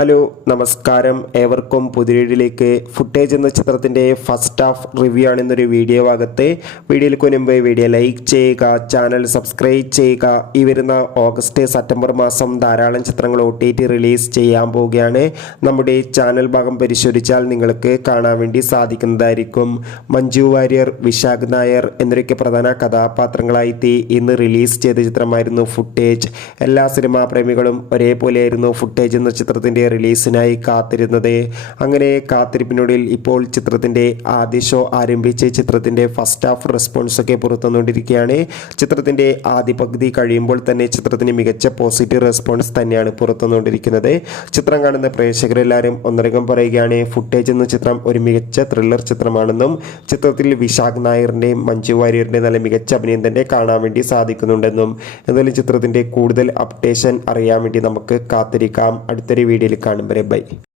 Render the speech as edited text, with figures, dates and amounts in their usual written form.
Hello നമസ്കാരം, ഏവർക്കും പുതിയയിലേക്ക് footage എന്ന ചിത്രത്തിൻ്റെ ഫസ്റ്റ് ഹാഫ് റിവ്യൂ ആണ് ഇന്നൊരു വീഡിയോ ഭാഗത്ത്. വീഡിയോയിലേക്ക് മുൻപ് വീഡിയോ ലൈക്ക് ചെയ്യുക, ചാനൽ സബ്സ്ക്രൈബ് ചെയ്യുക. ഈ വരുന്ന ഓഗസ്റ്റ് സെപ്റ്റംബർ മാസം ധാരാളം ചിത്രങ്ങൾ OTT റിലീസ് ചെയ്യാൻ പോവുകയാണ്. നമ്മുടെ ചാനൽ ഭാഗം പരിശോധിച്ചാൽ നിങ്ങൾക്ക് കാണാൻ വേണ്ടി സാധിക്കുന്നതായിരിക്കും. മഞ്ജു വാര്യർ, വിശാഖ് നായർ എന്നൊക്കെ പ്രധാന കഥാപാത്രങ്ങളായി ഇന്ന് റിലീസ് ചെയ്ത ചിത്രമായിരുന്നു ഫുട്ടേജ്. എല്ലാ സിനിമാ പ്രേമികളും ഒരേപോലെയായിരുന്നു ഫുട്ടേജ് എന്ന ചിത്രത്തിൻ്റെ റിലീസിനായി കാത്തിരുന്നത്. അങ്ങനെ കാത്തിരിപ്പിനൊടുവിൽ ഇപ്പോൾ ചിത്രത്തിൻ്റെ ആദ്യ ഷോ ആരംഭിച്ച് ചിത്രത്തിൻ്റെ ഫസ്റ്റ് ഹാഫ് റെസ്പോൺസൊക്കെ പുറത്തുവന്നുകൊണ്ടിരിക്കുകയാണ്. ചിത്രത്തിൻ്റെ ആദ്യ പകുതി കഴിയുമ്പോൾ തന്നെ ചിത്രത്തിന് മികച്ച പോസിറ്റീവ് റെസ്പോൺസ് തന്നെയാണ് പുറത്തുവന്നുകൊണ്ടിരിക്കുന്നത്. ചിത്രം കാണുന്ന പ്രേക്ഷകരെല്ലാവരും ഒന്നടങ്കം പറയുകയാണ് ഫുട്ടേജ് എന്ന ചിത്രം ഒരു മികച്ച ത്രില്ലർ ചിത്രമാണെന്നും ചിത്രത്തിൽ വിശാഖ് നായറിൻ്റെയും മഞ്ജു വാര്യറിൻ്റെയും നല്ല മികച്ച അഭിനയം തന്നെ കാണാൻ വേണ്ടി സാധിക്കുന്നുണ്ടെന്നും. എന്തായാലും ചിത്രത്തിൻ്റെ കൂടുതൽ അപ്ഡേഷൻ അറിയാൻ വേണ്ടി നമുക്ക് കാത്തിരിക്കാം. അടുത്തൊരു വീഡിയോയിൽ കാണും വരെ ബൈ.